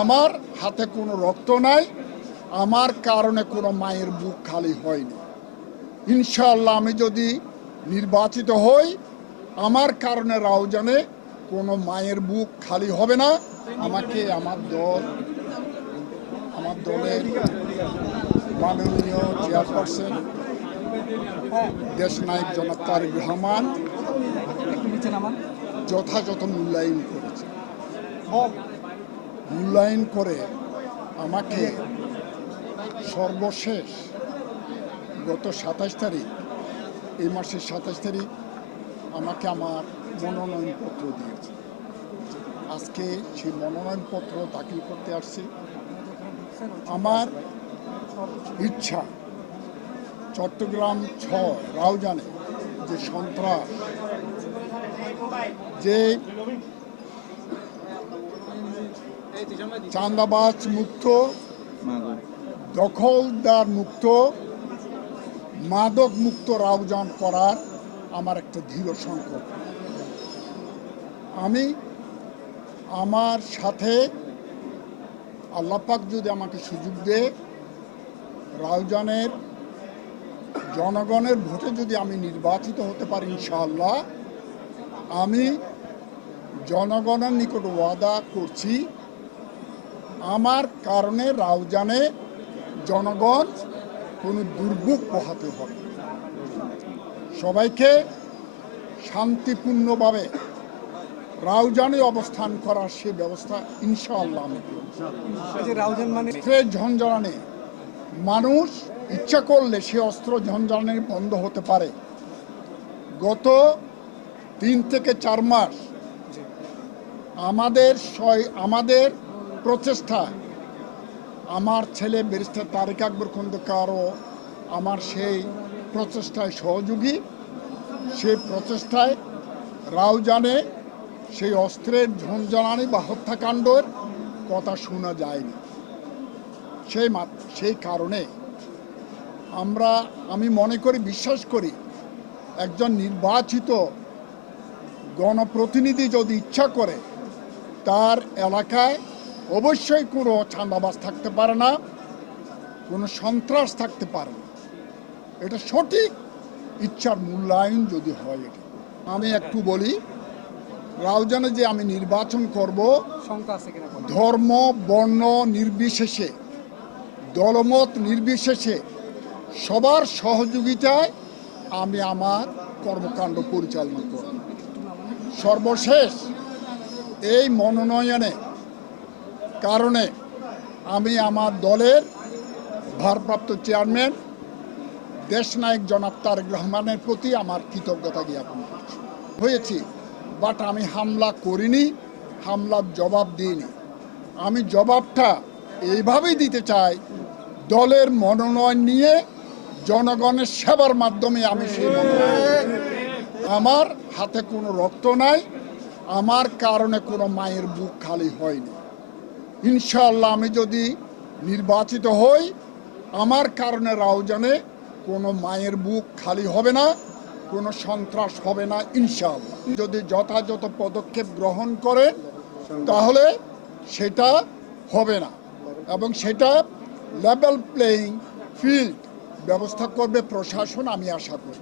আমার হাতে কোনো রক্ত নাই, আমার কারণে কোনো মায়ের বুক খালি হয়নি। ইনশাআল্লাহ আমি যদি নির্বাচিত হই, আমার কারণে রাউজানে কোনো মায়ের বুক খালি হবে না। আমাকে আমার দল, আমার দলের মাননীয় চেয়ারপারসন দেশ নায়ক জনাব তারেক রহমান যথাযথ মূল্যায়ন করেছে। মূল্যায়ন করে আমাকে সর্বশেষ গত সাতাশ তারিখ এই মাসের সাতাশ তারিখ আমাকে আমার মনোনয়নপত্র দিয়েছে। আজকে সেই মনোনয়নপত্র দাখিল করতে আসছি। আমার ইচ্ছা চট্টগ্রাম ছয়, রাউজানে যে সন্ত্রাস যে চাঁদাবাজ মুক্ত, দখলদার মুক্ত, মাদক মুক্ত রাউজান করার আমার একটা দৃঢ় সংকল্প। আমি আমার সাথে আল্লাপাক যদি আমাকে সুযোগ দেয় রাউজানের জনগণের ভোটে যদি আমি নির্বাচিত হতে পারি ইনশাআল্লাহ আমি জনগণের নিকট ওয়াদা করছি আমার কারণে রাউজানে জনগণ কোনো দুর্ভোগ পোহাতে হবে। সবাইকে শান্তিপূর্ণভাবে রাউজানে অবস্থান করার সে ব্যবস্থা ইনশাআল্লাহ আমি। রাউজান মানে? মানুষ ইচ্ছা করলে সে অস্ত্র ঝঞ্ঝানে বন্ধ হতে পারে। গত তিন থেকে চার মাস আমাদের সয়- আমাদের প্রচেষ্টায় আমার ছেলে ব্যারিস্টার তারেক আকবর খন্দকারও আমার সেই প্রচেষ্টায় সহযোগী। সেই প্রচেষ্টায় রাউজানে সেই অস্ত্রের ঝঞ্ঝানি বা হত্যাকাণ্ডের কথা শোনা যায়নি। সেই সেই কারণে আমরা, আমি মনে করি, বিশ্বাস করি, একজন নির্বাচিত গণপ্রতিনিধি যদি ইচ্ছা করে তার এলাকায় অবশ্যই কোনো ছান্দাবাজ থাকতে পারে না কোনো সন্ত্রাস থাকতে পারে না। এটা সঠিক ইচ্ছার মূল্যায়ন যদি হয় এটা। আমি একটু বলি রাউজানে যে আমি নির্বাচন করব? ধর্ম বর্ণ নির্বিশেষে দলমত নির্বিশেষে সবার সহযোগিতায় আমি আমার কর্মকাণ্ড পরিচালনা করব। সর্বশেষ এই মনোনয়নে কারণে আমি আমার দলের ভারপ্রাপ্ত চেয়ারম্যান, দেশনায়ক জনাব তারেক রহমানের প্রতি আমার কৃতজ্ঞতা জ্ঞাপন হয়েছি, বাট আমি হামলা করিনি, হামলার জবাব দিইনি। আমি জবাবটা এইভাবেই দিতে চাই, দলের মনোনয়ন নিয়ে জনগণের সেবার মাধ্যমে আমি সেই আমার হাতে কোনো রক্ত নাই, আমার কারণে কোনো মায়ের বুক খালি হয়নি। ইনশাল্লাহ আমি যদি নির্বাচিত হই, আমার কারণে রাউজানে কোনো মায়ের বুক খালি হবে না, কোনো সন্ত্রাস হবে না ইনশাল্লাহ যদি যথাযথ পদক্ষেপ গ্রহণ করে তাহলে সেটা হবে না। এবং সেটা লেভেল প্লেয়িং ফিল্ড ব্যবস্থা করবে প্রশাসন, আমি আশা করি।